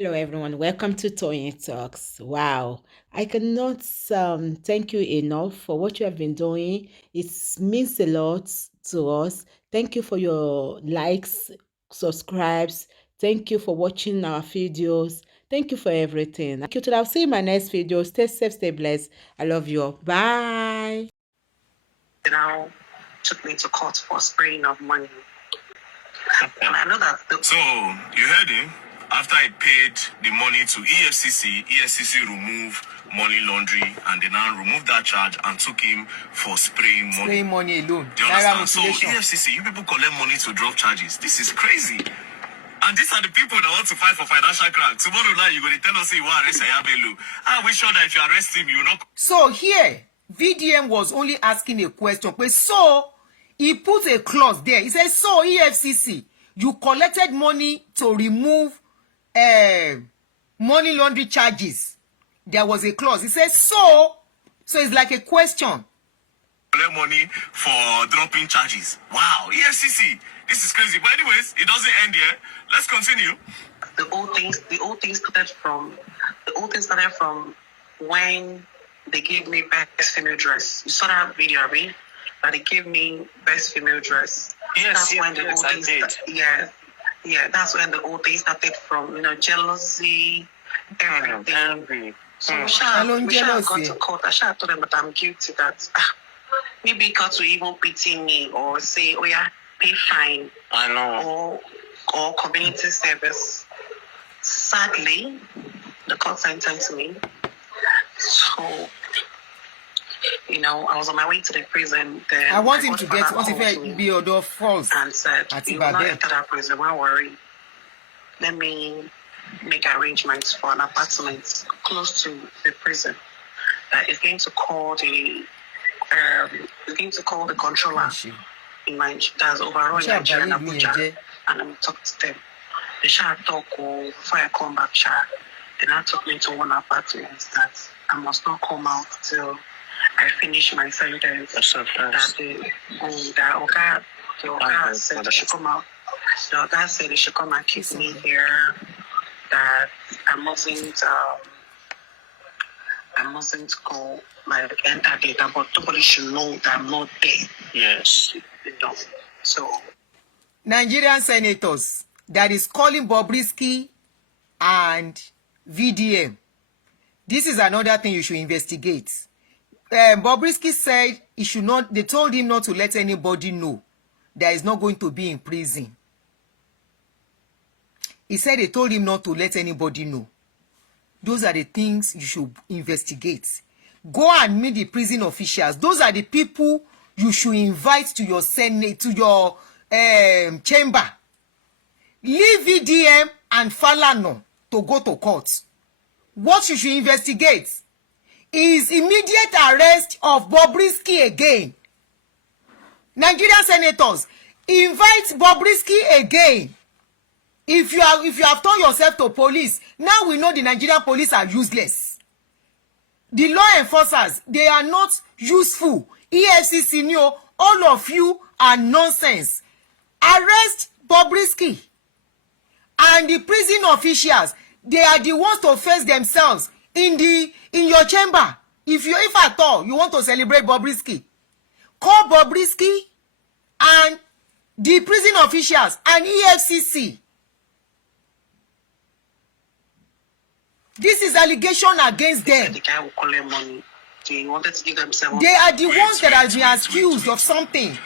Hello, everyone. Welcome to Tony Talks. Wow, I cannot thank you enough for what you have been doing. It means a lot to us. Thank you for your likes, subscribes. Thank you for watching our videos. Thank you for everything. Thank you. Till I'll see you in my next video. Stay safe, stay blessed. I love you all. Bye. Now took me to court for spraying of money. And I know that. So you heard him. After I paid the money to EFCC removed money laundering, and they now removed that charge and took him for spraying money. Spraying money alone. Do you understand? So EFCC, you people collect money to drop charges. This is crazy. And these are the people that want to fight for financial crime. Tomorrow night, you're going to tell us you want to arrest Ayabelu. I wish sure that if you arrest him, you will not. So here, VDM was only asking a question. But so, he put a clause there. He says, so EFCC, you collected money to remove money laundering charges. There was a clause. He says, so it's like a question. Collect money for dropping charges. Wow, EFCC, this is crazy. But anyways, it doesn't end here. Let's continue. The old things started from when they gave me best female dress. You saw that video, right? That they gave me best female dress. Yes, that's when the old things started. Yeah, that's when the old things started from, jealousy, everything. So we shall got to court. I shall told them that I'm guilty, that maybe God will even pity me or say, oh yeah, pay fine. I know. Or community service. Sadly, the court sentenced me. So, I was on my way to the prison. Then I want him to get be order false and said, "You will not enter that prison. Don't worry. Let me make arrangements for an apartment close to the prison. It's going to call the controller in that's overall in Nigeria and Abuja, and I'm talk to them. They shall talk before I come back. They now took me to one apartment that I must not come out till I finish my sentence. That the Oga said they should come out. The Oga said they should come and keep me here. That I mustn't go enter data, but nobody should know that I'm not there. Yes. So Nigerian senators that is calling Bobrisky and VDM. This is another thing you should investigate. Bobrisky said he should not. They told him not to let anybody know that he's not going to be in prison. He said they told him not to let anybody know. Those are the things you should investigate. Go and meet the prison officials. Those are the people you should invite to your senate, to your chamber. Leave VDM and Falanas to go to court. What you should investigate is immediate arrest of Bobrisky again. Nigerian senators, invite Bobrisky again. If you have turned yourself to police, now we know the Nigerian police are useless. The law enforcers, they are not useful. EFCC, all of you are nonsense. Arrest Bobrisky. And the prison officials, they are the ones to face themselves in your chamber. If at all you want to celebrate Bobrisky, call Bobrisky and the prison officials and EFCC. This is allegation against them. The guy will collect money. They wanted to give themselves. They are the ones that have been accused of something.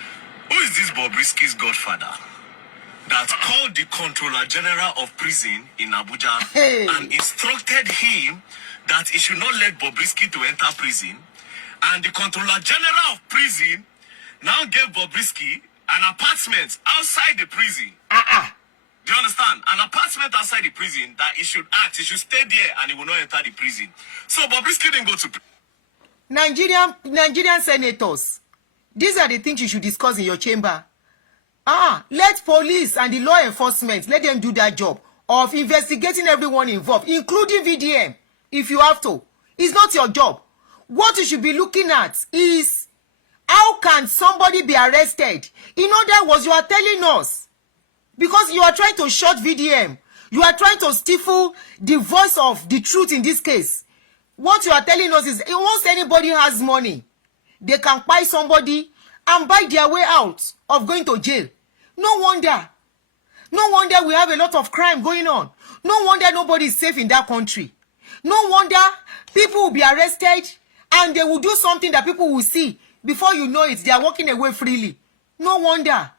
Who is this Bobrisky's godfather that called the Controller General of Prison in Abuja and instructed him that he should not let Bobrisky to enter prison? And the Controller General of Prison now gave Bobrisky an apartment outside the prison. Do you understand? An apartment outside the prison that he should he should stay there and he will not enter the prison. So Bobrisky didn't go to prison. Nigerian senators, these are the things you should discuss in your chamber. Let police and the law enforcement, let them do that job of investigating everyone involved, including VDM, if you have to. It's not your job. What you should be looking at is how can somebody be arrested? In other words, you are telling us, because you are trying to shut VDM, You are trying to stifle the voice of the truth in this case. What you are telling us is once anybody has money, they can buy somebody and buy their way out of going to jail. No wonder. No wonder we have a lot of crime going on. No wonder nobody is safe in that country. No wonder people will be arrested and they will do something that people will see. Before you know it, they are walking away freely. No wonder.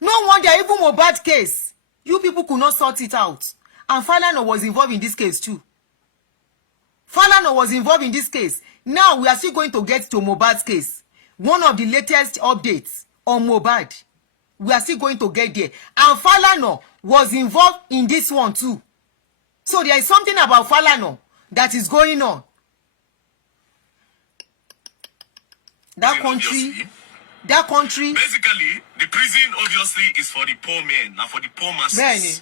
No wonder even Mohbad case, you people could not sort it out. And Falana was involved in this case too. Falana was involved in this case. Now we are still going to get to Mohbad's case. One of the latest updates on Mohbad. We are still going to get there. And Falana was involved in this one too. So there is something about Falana that is going on. That country. Basically, the prison obviously is for the poor men and for the poor masses. Benny.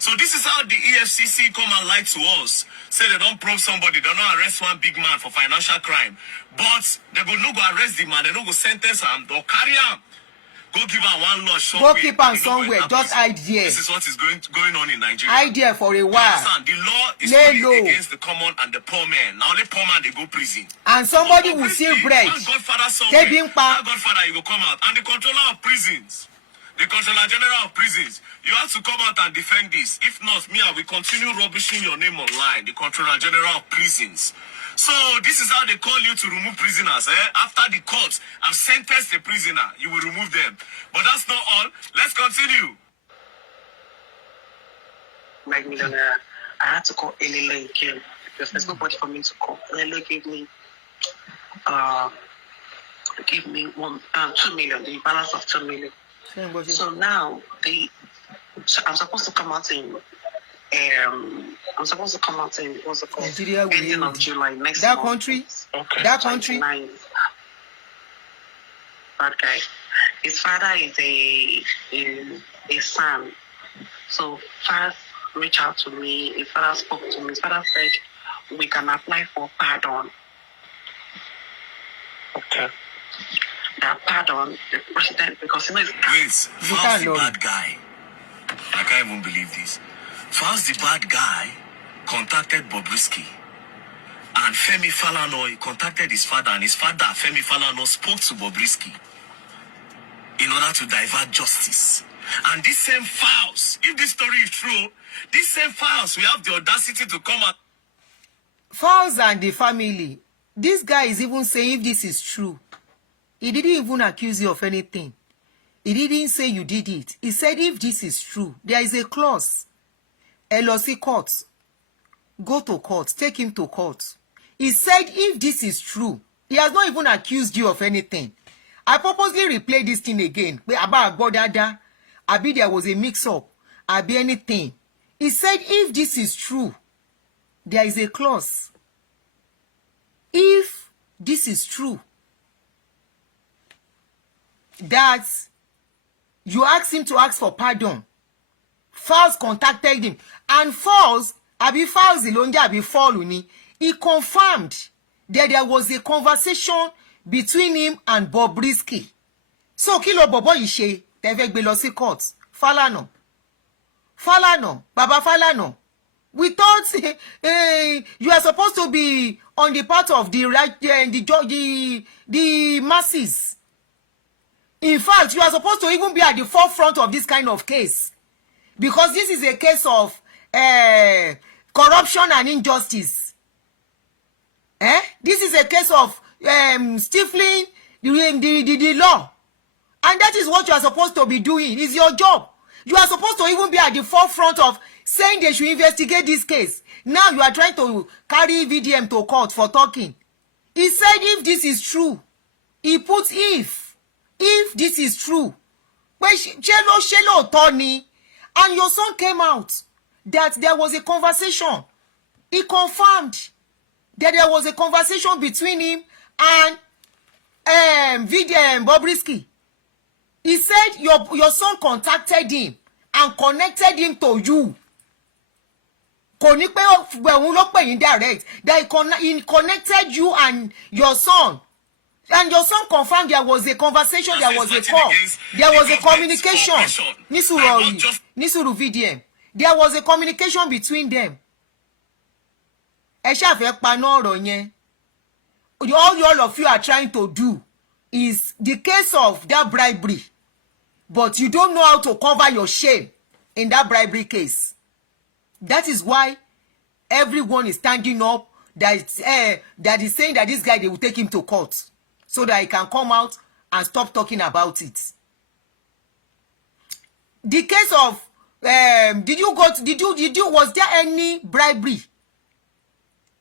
So this is how the EFCC come and lie to us. Say they don't probe somebody, they don't arrest one big man for financial crime. But they go no go arrest the man, they no go sentence him, they'll carry him. Go give her one law somewhere. Go keep him somewhere. Just hide there. This is what is going on in Nigeria. Hide there for a while. The law is only against the common and the poor men. Now only poor man they go prison. And somebody will steal bread. Godfather somewhere. Godfather you go come out. And the controller of prisons, the controller general of prisons, you have to come out and defend this. If not, me, I will continue rubbishing your name online. The controller general of prisons. So this is how they call you to remove prisoners. After the court have sentenced a prisoner, you will remove them. But that's not all. Let's continue. My millionaire, I had to call Elele again because there's nobody for me to call. Elele gave me 2 million, the balance of 2 million. So now I'm supposed to come out in what's it called? Nigeria, ending of July next that month. country. Okay. That country. Bad guy. His father is a son. So first reached out to me. His father spoke to me. His father said we can apply for pardon. Okay. That pardon, the president, because Wait, Falz the bad guy. I can't even believe this. Falz the bad guy contacted Bobrisky. And Femi Falana contacted his father, and his father, Femi Falana, spoke to Bobrisky in order to divert justice. And this same Falz, if this story is true, this same Falz, we have the audacity to come out. Falz and the family, this guy is even saying if this is true. He didn't even accuse you of anything. He didn't say you did it. He said if this is true, there is a clause. LOC court. Go to court. Take him to court. He said if this is true, he has not even accused you of anything. I purposely replay this thing again. About Godada, Abi there was a mix-up. Abi anything. He said if this is true, there is a clause. If this is true, that you asked him to ask for pardon. Falz contacted him. And Falz, he confirmed that there was a conversation between him and Bobrisky. So, kilo bobo ishe, tevek belosi court. Falana, Baba Falana. We thought you are supposed to be on the part of the right, the masses. In fact, you are supposed to even be at the forefront of this kind of case. Because this is a case of corruption and injustice. This is a case of stifling the law. And that is what you are supposed to be doing. It's your job. You are supposed to even be at the forefront of saying they should investigate this case. Now you are trying to carry VDM to court for talking. He said if this is true. He puts if this is true, Tony, and your son came out that there was a conversation. He confirmed that there was a conversation between him and Bobrisky. He said your son contacted him and connected him to you. Direct. That he connected you and your son. And your son confirmed there was a conversation, there was a call, there was a communication. Nisuru VDM. There was a communication between them. Ẹ ṣáà fẹ́ paná ọ̀rọ̀ yẹn. All of you are trying to do is the case of that bribery, but you don't know how to cover your shame in that bribery case. That is why everyone is standing up that is saying that this guy, they will take him to court so that he can come out and stop talking about it. The case of was there any bribery?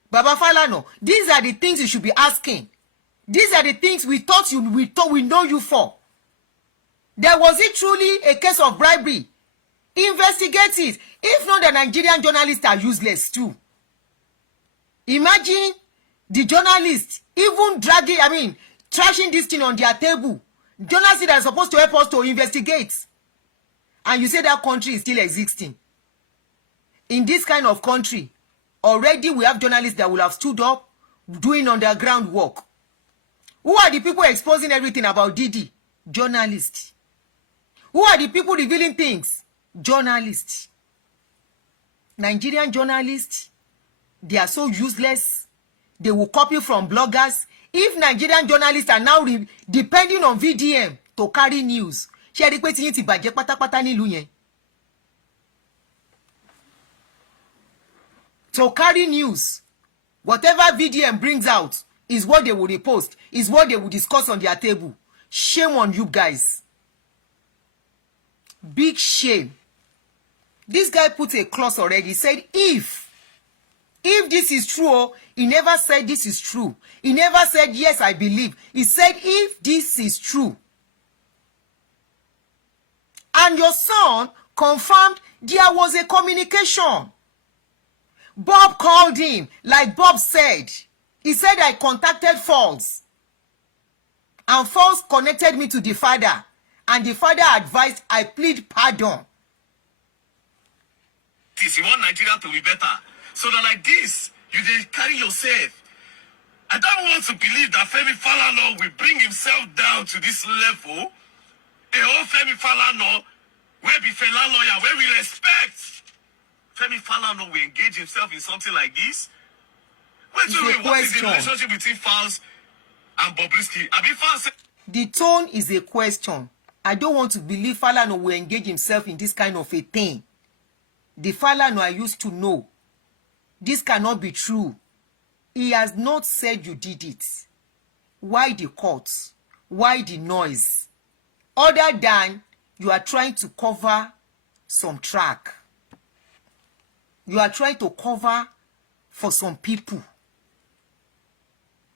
Baba Falana, these are the things you should be asking. These are the things we thought we know you for. Was it truly a case of bribery? Investigate it. If not, the Nigerian journalists are useless too. Imagine the journalists even trashing this thing on their table. Journalists that are supposed to help us to investigate. And you say that country is still existing. In this kind of country, already we have journalists that will have stood up doing underground work. Who are the people exposing everything about Didi? Journalists. Who are the people revealing things? Journalists. Nigerian journalists, they are so useless. They will copy from bloggers. If Nigerian journalists are now depending on VDM to carry news, ṣé rí pé tí yín ti bàjẹ́ pátápátá nílùú yẹn. To carry news, whatever VDM brings out is what they will repost, is what they will discuss on their table. Shame on you guys. Big shame. This guy put a clause already. He said if this is true, he never said this is true. He never said yes, I believe. He said if this is true. And your son confirmed there was a communication. Bob called him, like Bob said. He said I contacted Falls. And Falls connected me to the father. And the father advised I plead pardon. You want Nigeria to be better. So that like this, you did carry yourself. I don't want to believe that Femi Falana will bring himself down to this level. A whole Femi Falana, where be Fela lawyer, where we respect. Femi Falana will engage himself in something like this. What is the relationship between Falz and Bobrisky? The tone is a question. I don't want to believe Falana will engage himself in this kind of a thing. The Falana I used to know. This cannot be true. He has not said you did it. Why the court? Why the noise? Other than you are trying to cover some track. You are trying to cover for some people.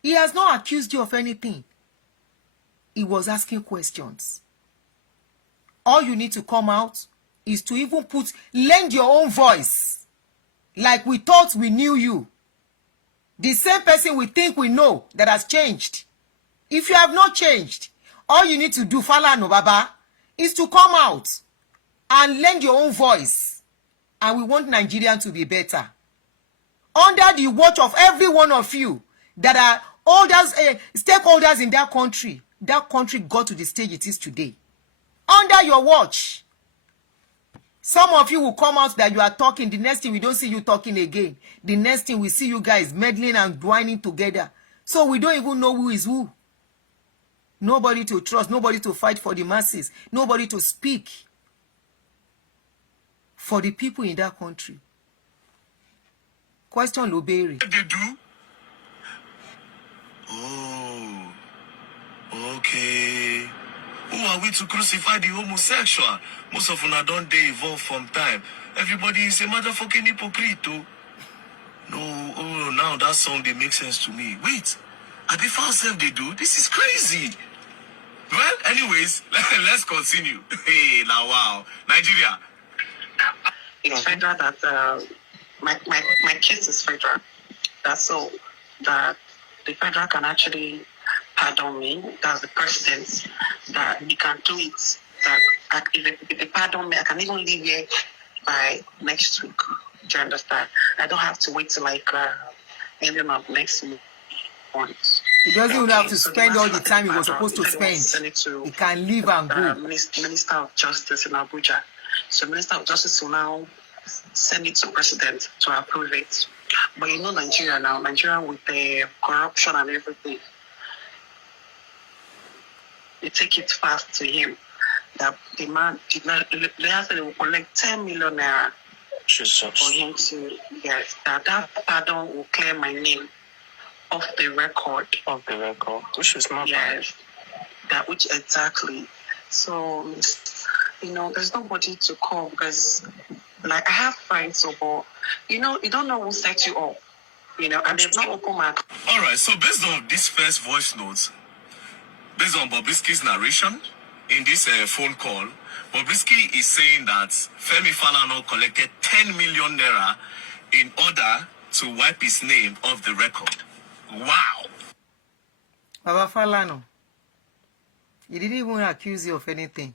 He has not accused you of anything. He was asking questions. All you need to come out is to even lend your own voice. Like we thought we knew you. The same person we think we know that has changed. If you have not changed, all you need to do, Falana Baba, is to come out and lend your own voice. And we want Nigeria to be better. Under the watch of every one of you that are stakeholders in that country got to the stage it is today. Under your watch. Some of you will come out that you are talking. The next thing, we don't see you talking again. The next thing, we see you guys meddling and whining together. So we don't even know who is who. Nobody to trust. Nobody to fight for the masses. Nobody to speak for the people in that country. Question Loberi. They do? Oh, okay. Who are we to crucify the homosexual? Most of them don't they evolve from time. Everybody is a motherfucking hypocrite, too. No, now that song, they make sense to me. Wait, are they found self they do? This is crazy. Well, anyways, let's continue. Hey, now wow. Nigeria. It's federal that my case is federal. That's so that the federal can actually pardon me. That's the president that he can do it. That if they pardon me, I can even leave here by next week. Do you understand? I don't have to wait till ending of next month. He doesn't even have to spend all the time he was supposed to spend. He can leave and go. Minister of Justice in Abuja. So Minister of Justice will now send it to president to approve it. But you know Nigeria now, Nigeria with the corruption and everything, they take it fast to him. That the man did not, they said they will collect 10 million naira for him to, yes, that pardon will clear my name off the record. Of the record, which is not bad. That which exactly. So, you know, there's nobody to call because, like, I have friends, so, but, you know, you don't know who set you up, you know, and they've not opened my. All right, so based on this first voice note, based on Bobrisky's narration in this phone call, Bobrisky is saying that Femi Falana collected 10 million naira in order to wipe his name off the record. Wow. Baba Falana, he didn't even accuse you of anything.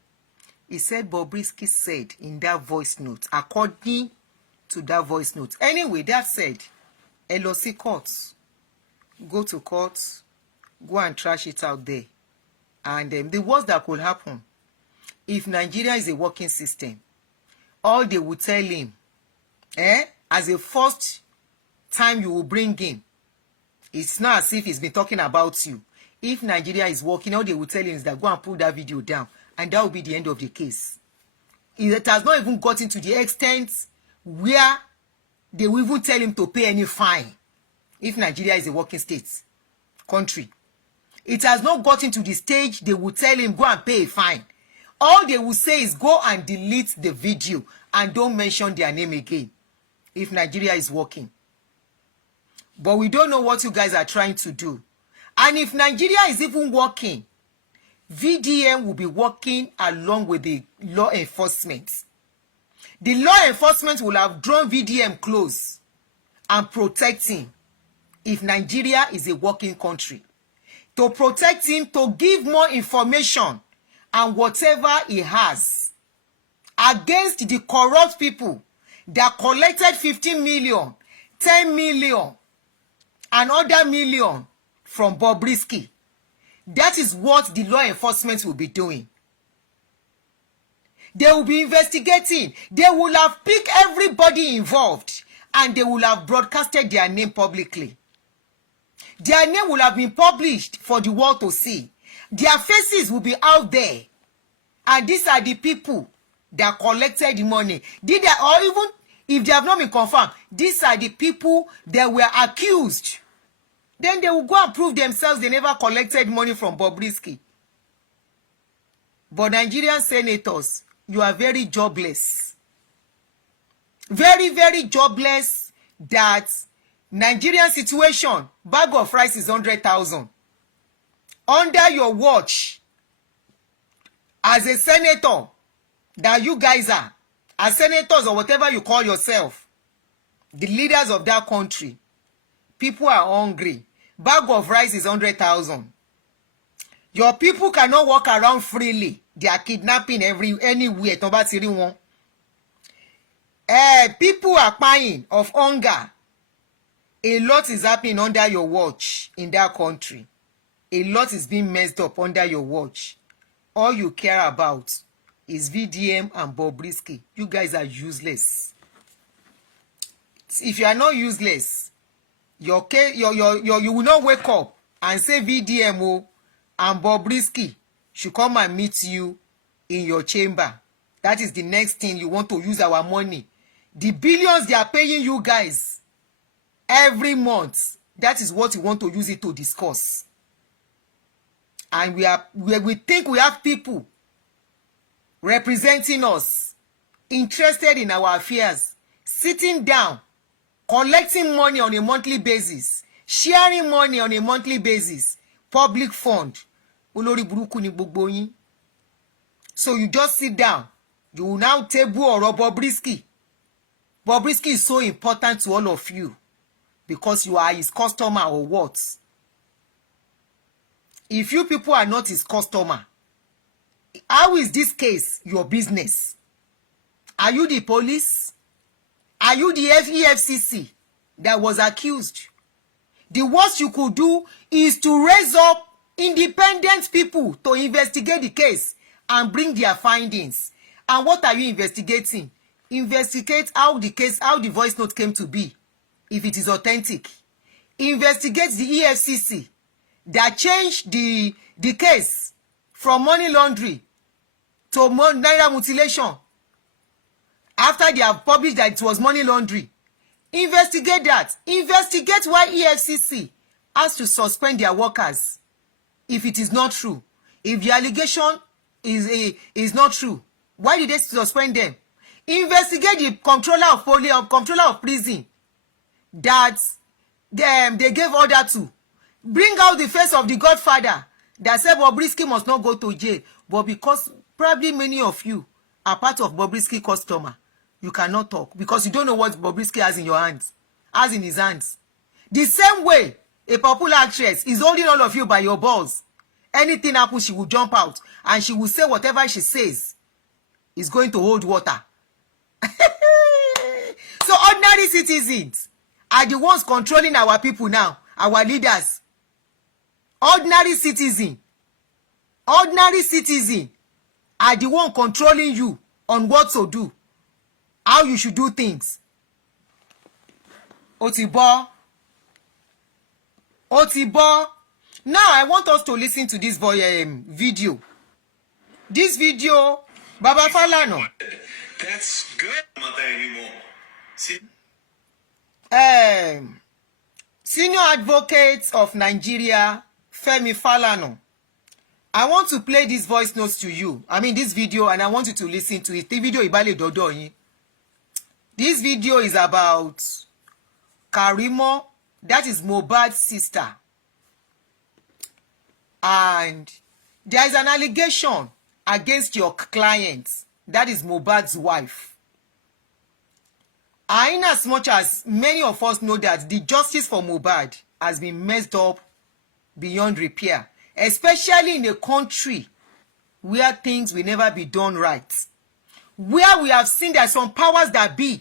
He said Bobrisky said in that voice note, according to that voice note. Anyway, that said, LOC courts, go to courts, go and trash it out there. And the worst that could happen, if Nigeria is a working system, all they will tell him, as a first time you will bring him, it's not as if he's been talking about you. If Nigeria is working, all they will tell him is that go and pull that video down. And that will be the end of the case. It has not even gotten to the extent where they will even tell him to pay any fine. If Nigeria is a working country. It has not gotten to the stage they will tell him go and pay a fine. All they will say is go and delete the video and don't mention their name again. If Nigeria is working. But we don't know what you guys are trying to do. And if Nigeria is even working, VDM will be working along with the law enforcement. The law enforcement will have drawn VDM close and protect him if Nigeria is a working country. To protect him, to give more information and whatever he has against the corrupt people that collected 15 million, 10 million, and other million from Bobrisky. That is what the law enforcement will be doing. They will be investigating. They will have picked everybody involved and they will have broadcasted their name publicly. Their name will have been published for the world to see. Their faces will be out there. And these are the people that collected the money. Did they, or even if they have not been confirmed, these are the people that were accused. Then they will go and prove themselves they never collected money from Bobrisky. But Nigerian senators, you are very jobless. Very, very jobless that Nigerian situation, bag of rice is 100,000. Under your watch, as a senator, that you guys are, as senators or whatever you call yourself, the leaders of that country, people are hungry. Bag of rice is 100,000. Your people cannot walk around freely. They are kidnapping anywhere. People are dying of hunger. A lot is happening under your watch in that country. A lot is being messed up under your watch. All you care about is VDM and Bobrisky. You guys are useless. If you are not useless, you will not wake up and say VDM and Bobrisky should come and meet you in your chamber. That is the next thing you want to use our money. The billions they are paying you guys every month, that is what you want to use it to discuss. And we think we have people representing us, interested in our affairs, sitting down, collecting money on a monthly basis, sharing money on a monthly basis, public fund. Olórí burúkú ni gbogbo yín. So you just sit down. You will now table ọ̀rọ̀ Bobrisky. Bobrisky is so important to all of you because you are his customer or what? If you people are not his customer, how is this case your business? Are you the police? Are you the EFCC that was accused? The worst you could do is to raise up independent people to investigate the case and bring their findings. And what are you investigating? investigate how the voice note came to be, if it is authentic. Investigate the EFCC that changed the case from money laundering to naira mutilation after they have published that it was money laundering. Investigate that. Investigate why EFCC has to suspend their workers if it is not true. If the allegation is not true, why did they suspend them? Investigate the controller of police or controller of prison that they gave order to. Bring out the face of the godfather that said Bobrisky must not go to jail. But because probably many of you are part of Bobrisky customer, you cannot talk because you don't know what Bobrisky has in your hands, has in his hands. The same way a popular actress is holding all of you by your balls. Anything happens, she will jump out and she will say whatever she says is going to hold water. So ordinary citizens are the ones controlling our people now, our leaders. Ordinary citizen are the one controlling you on what to do, how you should do things. Otibo. Now I want us to listen to this video. This video, Baba Falana. That's good. Not anymore. See? Senior Advocate of Nigeria, Femi Falana. I want to play this voice notes to you. I mean this video, and I want you to listen to it. The video Ibale Dodo yin. This video is about Karimo, that is Mohbad's sister. And there is an allegation against your client, that is Mohbad's wife. And in as much as many of us know that the justice for Mohbad has been messed up beyond repair, especially in a country where things will never be done right, where we have seen that some powers that be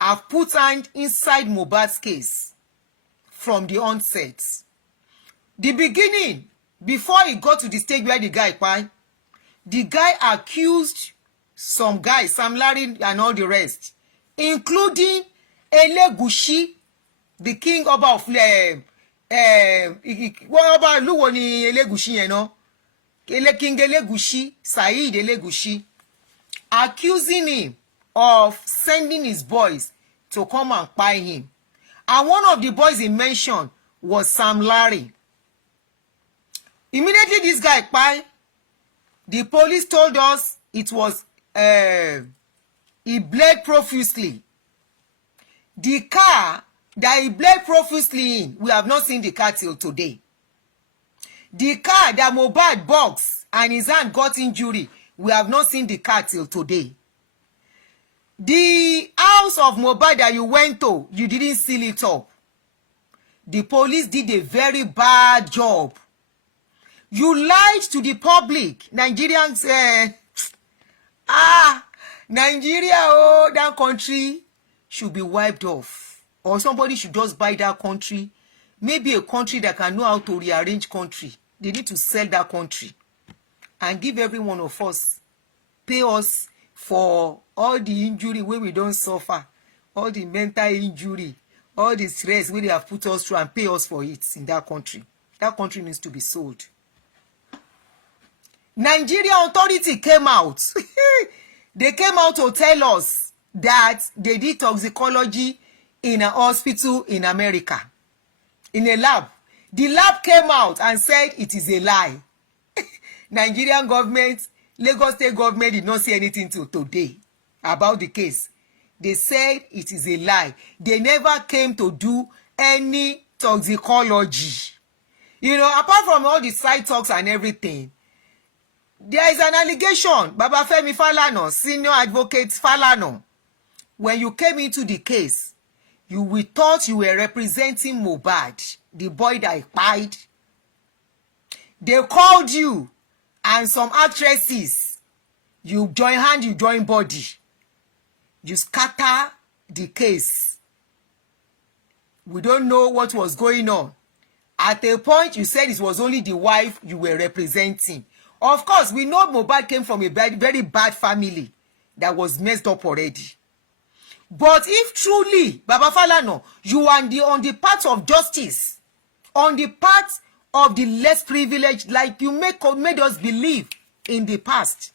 have put hand inside Mohbad's case from the onset. The beginning, before he got to the stage where the guy accused some guys, Sam Larry and all the rest, including Elegushi, the king Oba of Oba Luwoni Elegushi, you know, King Elegushi, Said Elegushi, accusing him of sending his boys to come and buy him. And one of the boys he mentioned was Sam Larry. Immediately this guy buy, the police told us it was he bled profusely. The car that he bled profusely in, we have not seen the car till today. The car that Mohbad boxed and his hand got injury, we have not seen the car till today. The house of Mohbad that you went to, you didn't seal it up. The police did a very bad job. You lied to the public. Nigerians, Nigeria, oh, that country should be wiped off. Or somebody should just buy that country. Maybe a country that can know how to rearrange country. They need to sell that country and give every one of us, pay us for all the injury where we don't suffer, all the mental injury, all the stress where they have put us through, and pay us for it in that country. That country needs to be sold. Nigeria authority came out. They came out to tell us that they did toxicology in a hospital in America, in a lab. The lab came out and said it is a lie. Nigerian government, Lagos state government did not say anything till today about the case. They said it is a lie. They never came to do any toxicology. You know, apart from all the side talks and everything, there is an allegation, Baba Femi Falana, Senior Advocate Falana, when you came into the case, we thought you were representing Mohbad, the boy that died. They called you and some actresses. You join hand, you join body. You scatter the case. We don't know what was going on. At a point, you said it was only the wife you were representing. Of course, we know Mohbad came from a very, very bad family. that was messed up already. But if truly, Baba Falana, you are on the part of justice, on the part of the less privileged, like you made us believe in the past,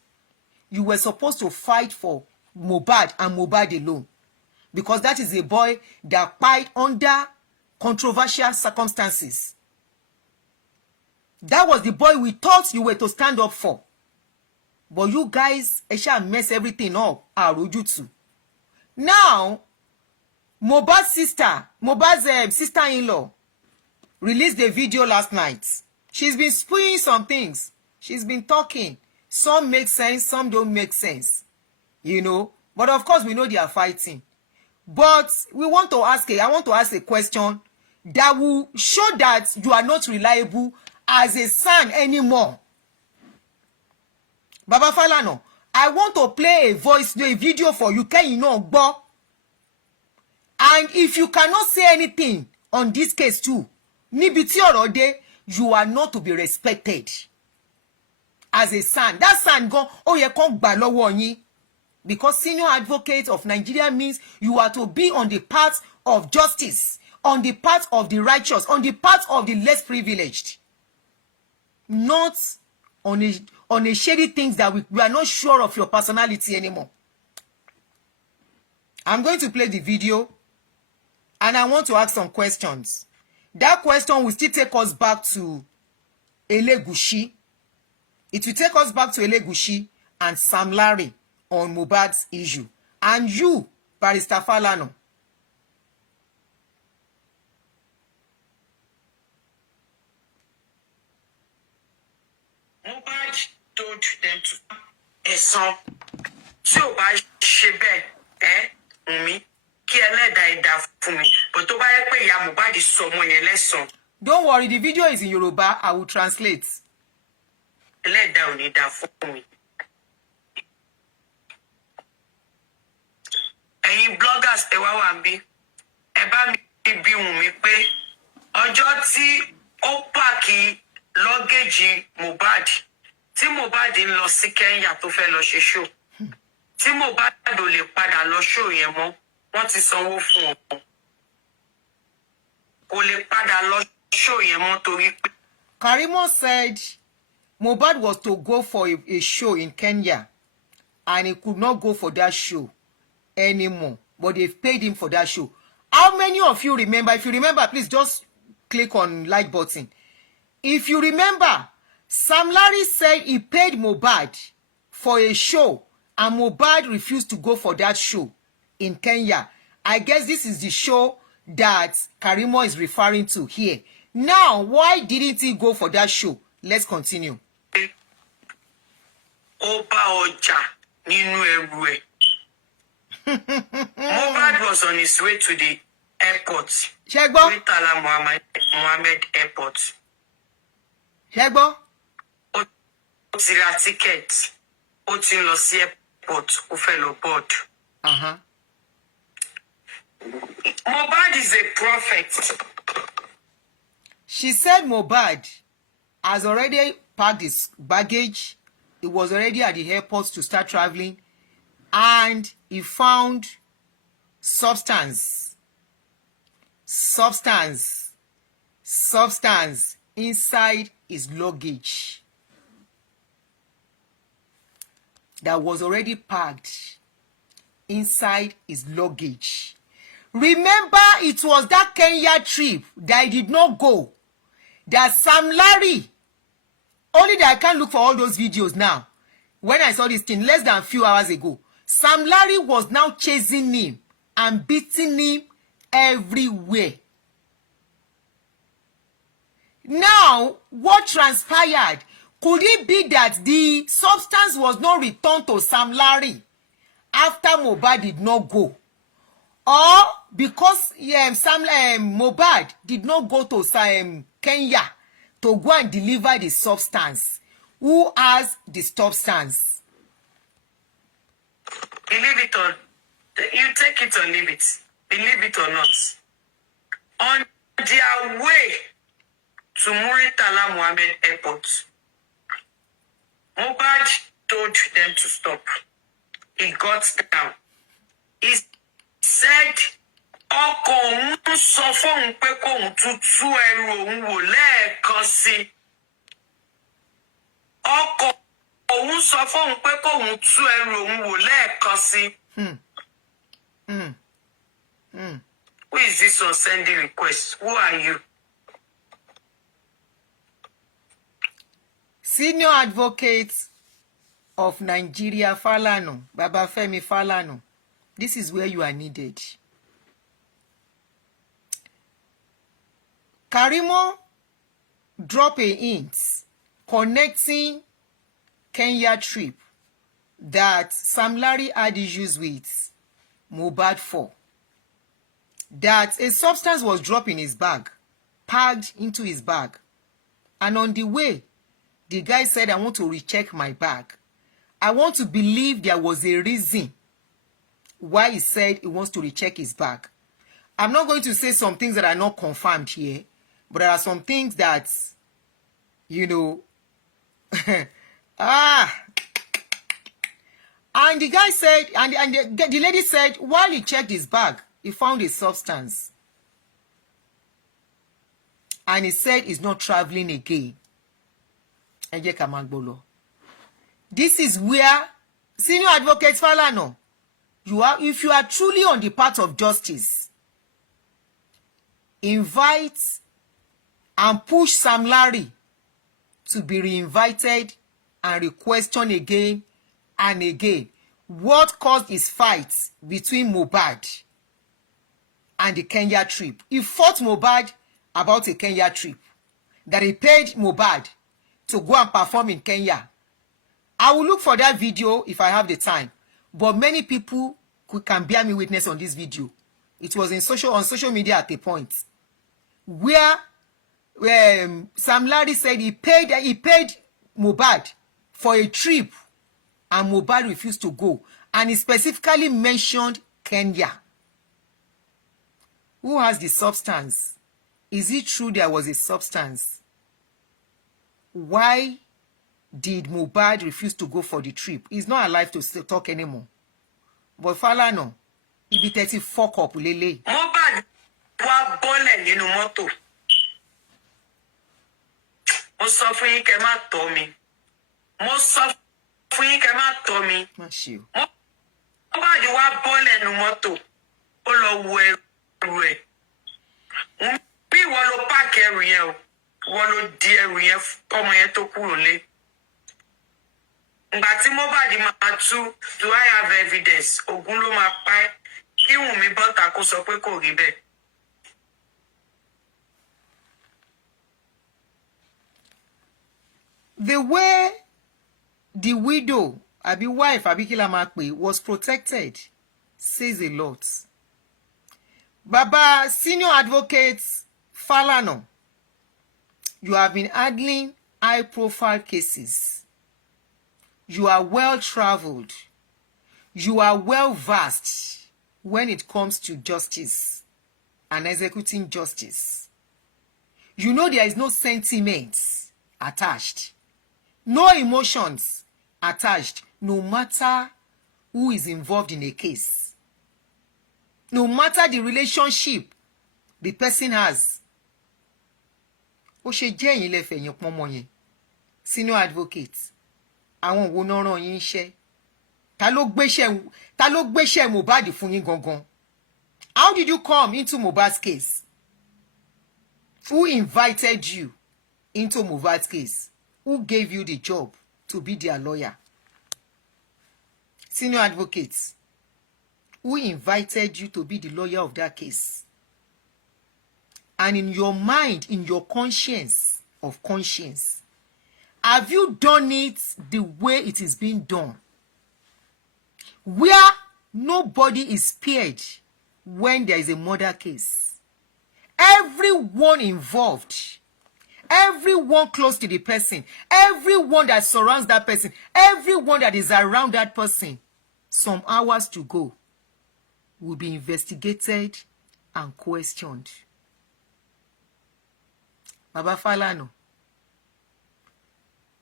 you were supposed to fight for Mohbad and Mohbad alone. Because that is a boy that died under controversial circumstances. That was the boy we thought you were to stand up for. But you guys, mess everything up. Arojutsu. Now, Mohbad's sister-in-law, released a video last night. She's been spewing some things. She's been talking. Some make sense, some don't make sense. You know? But of course, we know they are fighting. But I want to ask a question that will show that you are not reliable as a son anymore. Baba Falana, I want to play a video for you. Can you know? And if you cannot say anything on this case too, nibiti orode, you are not to be respected as a son. That son go, oh ye kon gba lowo yin. Because senior advocate of Nigeria means you are to be on the path of justice, on the path of the righteous, on the path of the less privileged. Not on a shady things that we are not sure of your personality anymore. I'm going to play the video and I want to ask some questions. That question will still take us back to Elegushi. It will take us back to Elegushi and Sam Larry on Mohbad's issue. And you, Barrister Falana. Mohbad told them to ẹ̀san tí ò bá ṣe bẹ́ẹ̀ mi kí ẹlẹ́dàá ẹ̀dá fún mi but tó bá yẹ pé ìyá Mohbad sọ ọmọ yẹn lẹ́san. Don't worry, the video is in Yoruba. I will translate. Ẹlẹ́dàá ò ní dá fún mi. Ẹ̀yin bloggers ẹ wá wà ń bí ẹ bá mi bí wùn mí pé ọjọ́ tí ó pààkì lọ́gẹ́jì Mohbad tí Mohbad ń lọ sí Kenya tó fẹ́ lọ ṣe show tí Mohbad ò lè padà lọ show yẹn mọ́ wọ́n ti sanwó fún ọ kò lè padà lọ show yẹn mọ́ torí pé. Karimo said Mohbad was to go for a show in Kenya and he could not go for that show anymore, but they've paid him for that show. How many of you remember? If you remember, please just click on like button. If you remember, Sam Larry said he paid Mohbad for a show and Mohbad refused to go for that show in Kenya. I guess this is the show that Karimo is referring to here. Now, why didn't he go for that show? Let's continue. Ó bá ọjà nínú ẹrù ẹ̀. Mohbad was on his way to the airport. Shegbo. Muritala Mohammed Airport. Shegbo. Ó ti ra ticket. Ó ti lọ sí airport. Ó fẹ́ lọ board. Mohbad is a prophet. She said Mohbad has already packed his baggage. He was already at the airport to start traveling. And he found substance inside his luggage that was already packed inside his luggage. Remember, it was that Kenya trip that I did not go. That Sam Larry, only that I can't look for all those videos now. When I saw this thing less than a few hours ago, Sam Larry was now chasing him and beating him everywhere. Now, what transpired? Could it be that the substance was not returned to Sam Larry after Mohbad did not go? Or because Mohbad did not go to Kenya to go and deliver the substance? Who has the substance? Believe it or you take it or leave it. Believe it or not. On their way to Muritala Mohammed Airport, Mohbad told them to stop. He got down. He said, ọkọ òun sọ fóun pé kóun tún tú ẹrù òun wò lẹ́ẹ̀kan sí. Ọkọ òun sọ fóun pé kóun tú ẹrù òun wò lẹ́ẹ̀kan sí. Who is this one sending request? Who are you? Senior Advocate of Nigeria, Falana, Baba Femi Falana. This is where you are needed. Karimo drop a hint connecting Kenya trip that Sam Larry had issues with Mohbad for. That a substance was dropped in his bag, packed into his bag. And on the way, the guy said, I want to recheck my bag. I want to believe there was a reason why he said he wants to recheck his bag. I'm not going to say some things that are not confirmed here, but there are some things that, you know, and the guy said, and the lady said, while he checked his bag, he found a substance. And he said he's not traveling again. This is where Senior Advocate Falana, if you are truly on the path of justice, invite and push Sam Larry to be reinvited and re-questioned again and again. What caused his fight between Mohbad and the Kenya trip? He fought Mohbad about a Kenya trip, that he paid Mohbad to go and perform in Kenya. I will look for that video if I have the time. But many people can bear me witness on this video. It was on social media at a point where Sam Larry said he paid Mohbad for a trip and Mohbad refused to go. And he specifically mentioned Kenya. Who has the substance? Is it true there was a substance? Why did Mohbad refuse to go for the trip? He's not alive to still talk anymore. But Falana, he be 30 fuck up lele. Mohbad wá bọ́lẹ̀ nínú mọ́tò. Mo sọ fún yín kẹ́ má tọ́ mi. Mo sọ fún yín kẹ́ má tọ́ mi. Mohbad wá bọ́lẹ̀ nínú mọ́tò. Ó lọ wo ẹrù ẹ̀. Bí ìwọ ló páàkì ẹrù yẹn o, ìwọ ló di ẹrù yẹn ọmọ yẹn tó kúrò lé. Ìgbà tí Mohbad máa tú, do I have evidence? Ògún ló máa pa ẹ́. Kí Wùnmí bọ́ta kó sọ pé kò rí bẹ́ẹ̀. The way the widow, abi wife, abi kí la máa pè, was protected says a lot. Baba Senior Advocate Falana, you have been handling high-profile cases. You are well-traveled. You are well-versed when it comes to justice and executing justice. You know there is no sentiments attached. No emotions attached, no matter who is involved in a case. No matter the relationship the person has. Ó ṣe jẹ́ ẹ̀yin lẹ fẹ̀yìn pọ́nmọ yẹn. Senior Advocate, àwọn wo náà rán yín iṣẹ́? Ta ló gbéṣẹ́ Mohbad fún yín gangan? How did you come into Mohbad's case? Who invited you into Mohbad's case? Who gave you the job to be their lawyer? Senior Advocate, who invited you to be the lawyer of that case? And in your mind, in your conscience of conscience, have you done it the way it is being done? Where nobody is spared when there is a murder case. Everyone involved, everyone close to the person, everyone that surrounds that person, everyone that is around that person, some hours to go, will be investigated and questioned. Baba Falana,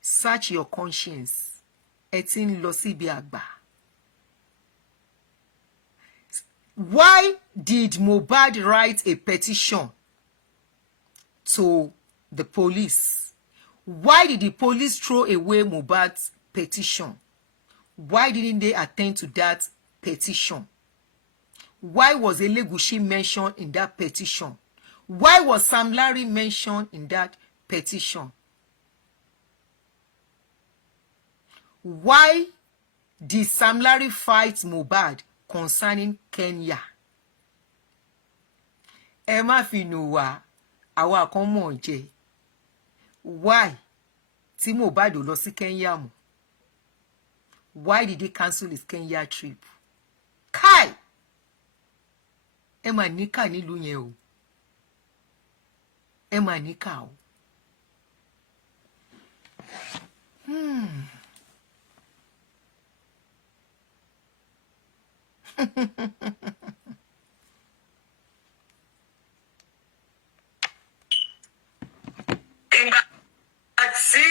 search your conscience. Ẹ ti ń lọ síbi àgbà. Why did Mohbad write a petition to the police? Why did the police throw away Mohbad's petition? Why didn't they attend to that petition? Why was Elegushi mentioned in that petition? Why was Sam Larry mentioned in that petition? Why did Sam Larry fight Mohbad concerning Kenya? Ẹ má fi nù wá, àwa kan mọ̀ jẹ. Why tí Mohbad ò lọ sí Kenya mọ́? Why did he cancel his Kenya trip? Kai! Ẹ mà níkà nílùú yẹn o. Ẹ mà níkà o. Ìgbà tí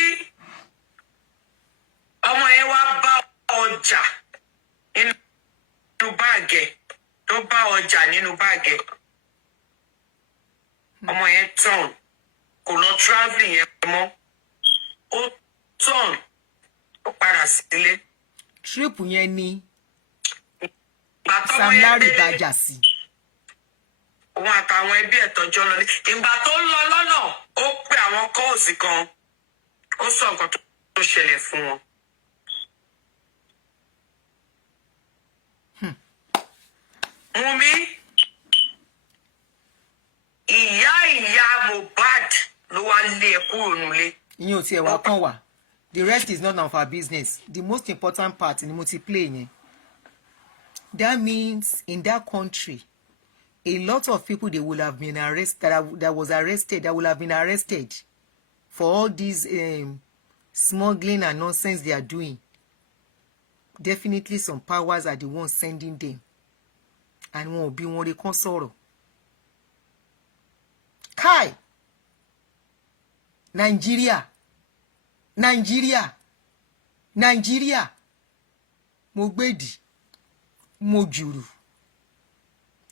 ọmọ yẹn wá bá ọjà nínú báàgì tó bá ọjà nínú báàgì ọmọ yẹn tán kò lọ travelling yẹn mọ́ ó tán ó padà sílé. Trip yẹn ni Sam Larry bàjà sí. Òun àtàwọn ẹbí ẹ̀ tọ́jọ́ lọ ní ìgbà tó ń lọ lọ́nà ó pe àwọn kọ́ọ̀sì kan ó sọ nǹkan tó ṣẹlẹ̀ fún wọn. Wùnmí ìyá Mohbad ló wá lé ẹ kúrò nílé. Ìyẹn ò tiẹ̀ wá kàn wá. The rest is not of our business. The most important part ni mo ti play yẹn. That means in that country, a lot of people they will have been arrested, that will have been arrested for all these smuggling and nonsense they are doing. Definitely some powers are the ones sending them. And wọn ò bí wọn lè kàn sọ̀rọ̀. Kai! Nigeria! Mo gbèdì. Mo jùrù.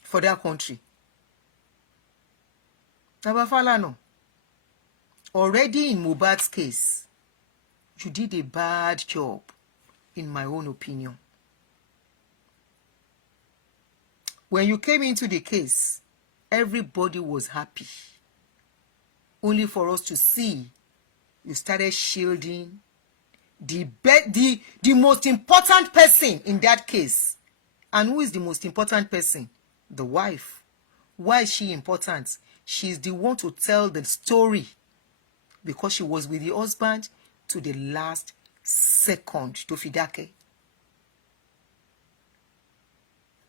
For that country. Baba Falana, already in Mohbad's case, you did a bad job, in my own opinion. When you came into the case, everybody was happy. Only for us to see, you started shielding the most important person in that case. And who is the most important person? The wife. Why is she important? She's the one to tell the story because she was with the husband to the last second. To Fidake.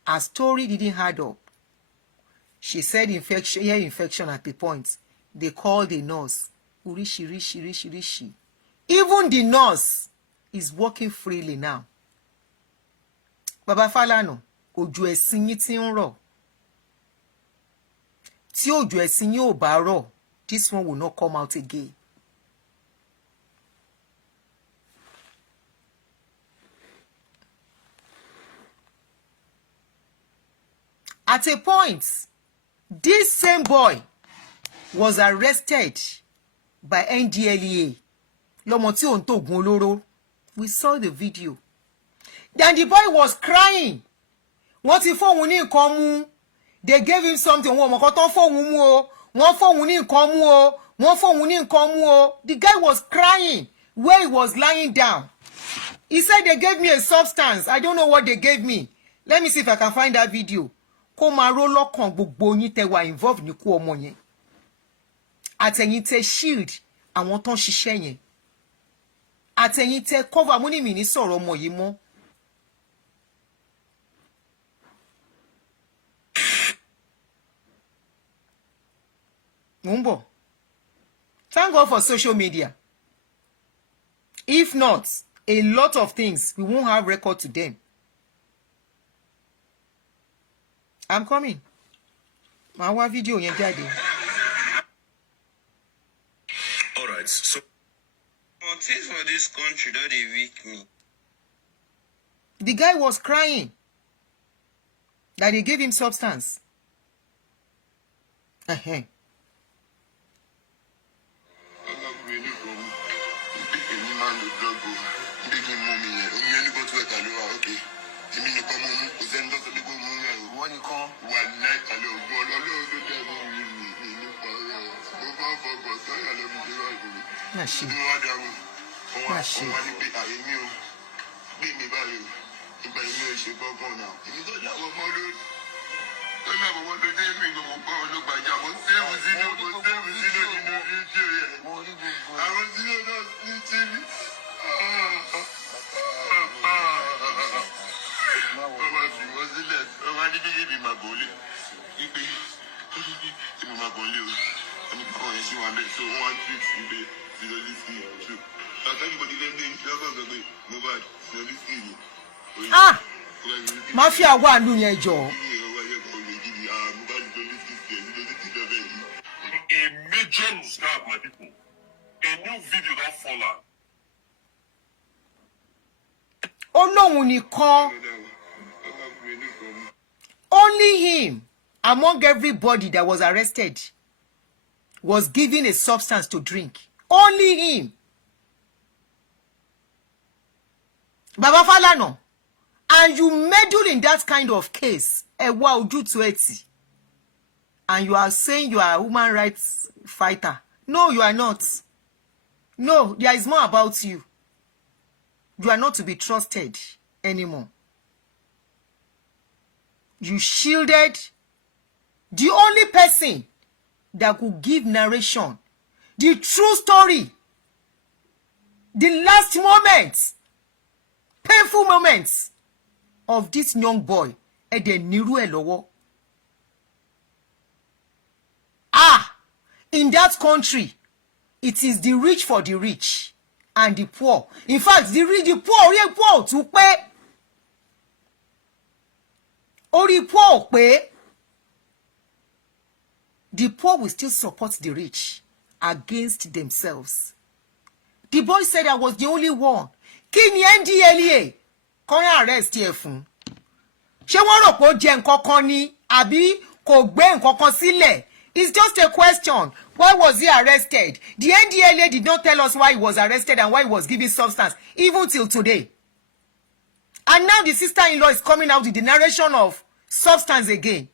Her story didn't add up. She said ear infection at the point. They called the nurse. Rishi. Even the nurse is working freely now. Baba Falana, ojú ẹ̀sìn yín tí ń rọ̀. Tí ojú ẹ̀sìn yín ò bá rọ̀, this one will not come out again. At a point, this same boy was arrested by NDLEA. Lọ́mọ tí ò ń tògùn olóró. We saw the video. Then the boy was crying. Wọ́n ti fóun ní nǹkan mú. They gave him something. Wọ́n mọ̀ kọ́ tán fóun mú o. Wọ́n fóun ní nǹkan mú o. Wọ́n fóun ní nǹkan mú o. The guy was crying where he was lying down. He said they gave me a substance. I don't know what they gave me. Let me see if I can find that video. Kó máa ró lọ́kàn gbogbo yín tẹ́ wà involved ní kú ọmọ yẹn. Àtẹ̀yìn tẹ́ shield àwọn tán ṣiṣẹ́ yẹn. Àtẹ̀yìn tẹ́ cover mú ní mi ní sọ̀rọ̀ ọmọ yìí mọ́. Mumbo. Thank God for social media. If not, a lot of things, we won't have record to them. I'm coming. My one video yẹn jáde. All right, so things for this country don't they weak me. The guy was crying. that they gave him substance. Uh-huh. Ah, mafia wà nù yẹn jọ. A major mistake, my people. A new video don't follow. Ọlọ́run nìkan. Only him among everybody that was arrested was given a substance to drink. Only him. Baba Falana, and you meddle in that kind of case, and you are saying you are a human rights fighter. No, you are not. No, there is more about you. You are not to be trusted anymore. You shielded the only person that could give narration, the true story, the last moments, painful moments of this young boy. Ah, in that country, it is the rich for the rich and the poor. In fact, the rich, the poor to pay. Ori poor pay. The poor will still support the rich against themselves. The boy said I was the only one. Kí ni NDLEA kọ́n arrest ẹ fún? Ṣé wọ́n rò pé ó jẹ nǹkan kan ni àbí kò gbé nǹkan kan sílẹ̀? It's just a question. Why was he arrested? The NDLEA did not tell us why he was arrested and why he was given substance, even till today. And now the sister-in-law is coming out with the narration of substance again.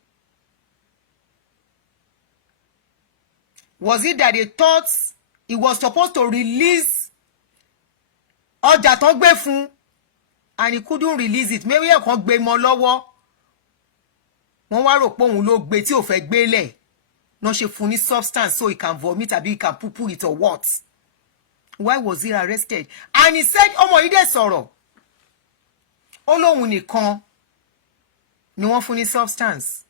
Was it that they thought he was supposed to release ọjà tó gbé fún and he couldn't release it? Maybe ẹ̀ kan gbé mọ́ lọ́wọ́. Wọ́n wá rò pé òun ló gbé tí ò fẹ́ gbélẹ̀. No, she fún ní substance so he can vomit àbí he can poo it or what? Why was he arrested? And he said, ọmọ yìí dẹ̀ sọ̀rọ̀. Ó lóun nìkan ni wọ́n fún ní substance.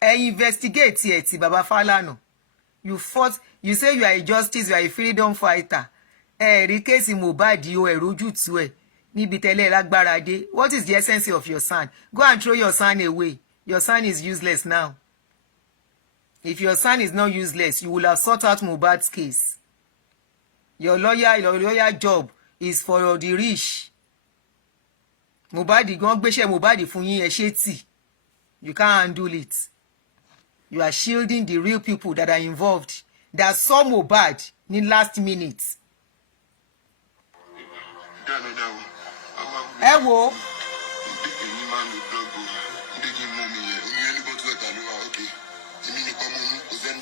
Investigate here, ti Baba Falana. You fought, you say you are a justice, you are a freedom fighter. Rí kéèsì Mohbad o ẹ̀rójú tú ẹ̀ níbi tẹ́lẹ̀ lágbára dé. What is the essence of your son? Go and throw your son away. Your son is useless now. If your son is not useless, you will have sought out Mohbad's case. Your lawyer job is for the rich. Mohbad gan gbéṣẹ́ Mohbad fún yín ẹ ṣe tì. You can't handle it. You are shielding the real people that are involved, that saw Mohbad ní last minute. Ẹ wo.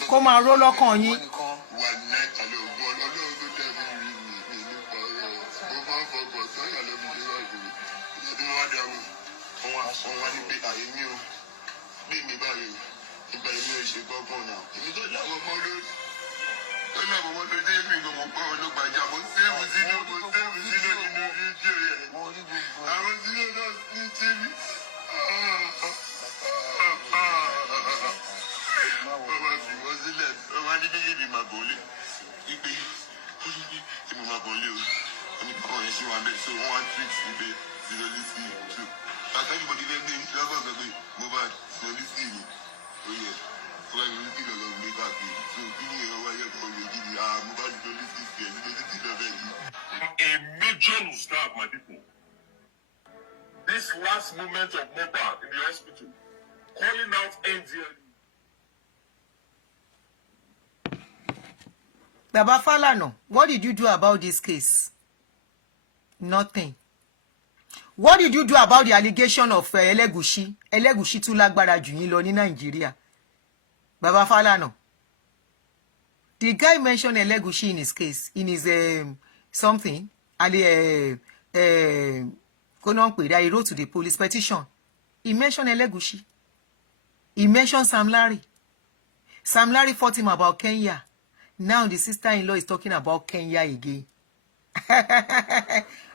Kó máa ró lọ́kàn yín. A major mistake, my people. this last moment of Mohbad in the hospital, calling out NDL. Baba Falana, what did you do about this case? Nothing. What did you do about the allegation of Elegushi? Elegushi tún lágbára jù yín lọ ní Nigeria. Baba Falana. The guy mentioned Elegushi in his case, in his something, and he wrote to the police petition. He mentioned Elegushi. He mentioned Sam Larry. Sam Larry fought him about Kenya. Now the sister-in-law is talking about Kenya again.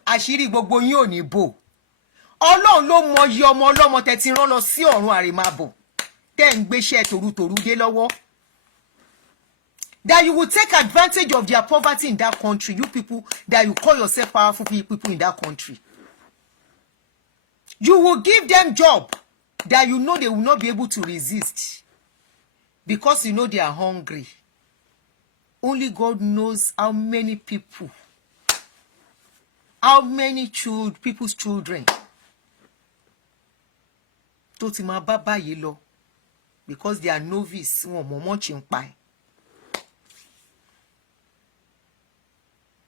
Àṣírí gbogbo yín ò ní bò. Ọlọ́run ló mọyì ọmọ ọlọ́mọ tẹ́ ti rán lọ sí ọ̀run àrèmábọ̀. Tẹ́ ń gbéṣẹ́ torutoru dé lọ́wọ́. That you will take advantage of their poverty in that country, you people that you call yourself powerful people in that country. You will give them job that you know they will not be able to resist because you know they are hungry. Only God knows how many people, how many people's children tó ti máa bá báyìí lọ because they are novice, wọn mọ̀ mọ́ chi ń pa ẹ̀.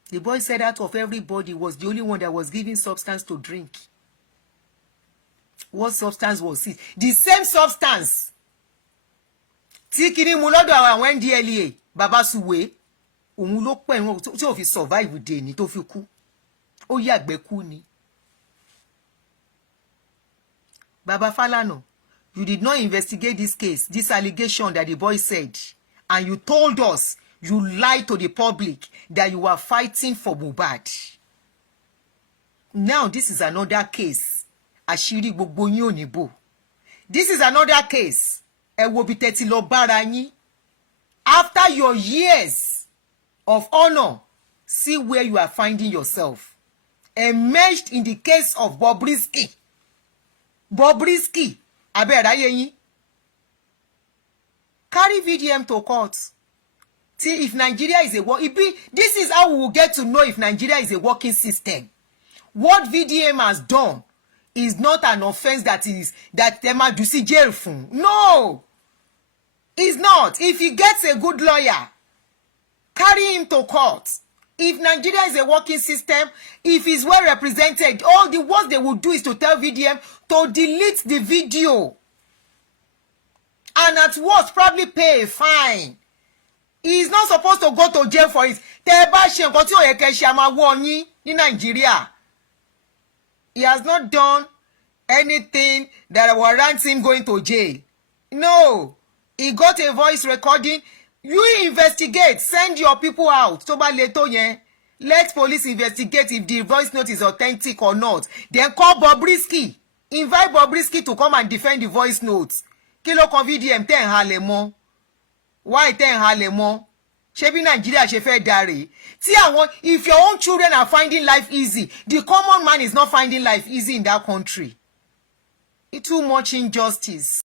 The boy said out of everybody was the only one that was giving substance to drink. What substance was it? The same substance. Tí kini mu lọ́dọ̀ àwọn NDLEA, Baba Suwe, òun ló pẹ̀ wọ́n tí ó fi survive dé ni tó fi kú. Ó yàgbẹ́ kú ni. Baba Falana, you did not investigate this case, this allegation that the boy said, and you told us, you lied to the public that you were fighting for Mohbad. Now this is another case. Àṣírí gbogbo yín ò ní bò. This is another case. Ẹ wo bí tẹ́ ti lọ bára yín. After your years of honor, see where you are finding yourself. Emerged in the case of Bobrisky. Bobrisky, abẹ́ráyé yín. Carry VDM to court. See if Nigeria is a this is how we will get to know if Nigeria is a working system. What VDM has done is not an offense that Tema do see jail fun. No, it's not. If he gets a good lawyer, carry him to court. If Nigeria is a working system, if he's well represented, all the worst they will do is to tell VDM to delete the video. And at worst, probably pay a fine. He is not supposed to go to jail for it. Tẹ́ bá ṣe nǹkan tí ó yẹ kẹ́ ṣe a máa wọ́ yín ní Nigeria. He has not done anything that warrants him going to jail. No. He got a voice recording. You investigate. Send your people out. Tó bá le tó yẹn. Let police investigate if the voice note is authentic or not. Then call Bobrisky. Invite Bobrisky to come and defend the voice notes. Kí ló kan VDM tẹ́ ń halẹ̀ mọ́. Why tẹ́ ń halẹ̀ mọ́? Ṣé bí Nigeria ṣe fẹ́ dare? Tí àwọn, if your own children are finding life easy, the common man is not finding life easy in that country. It's too much injustice.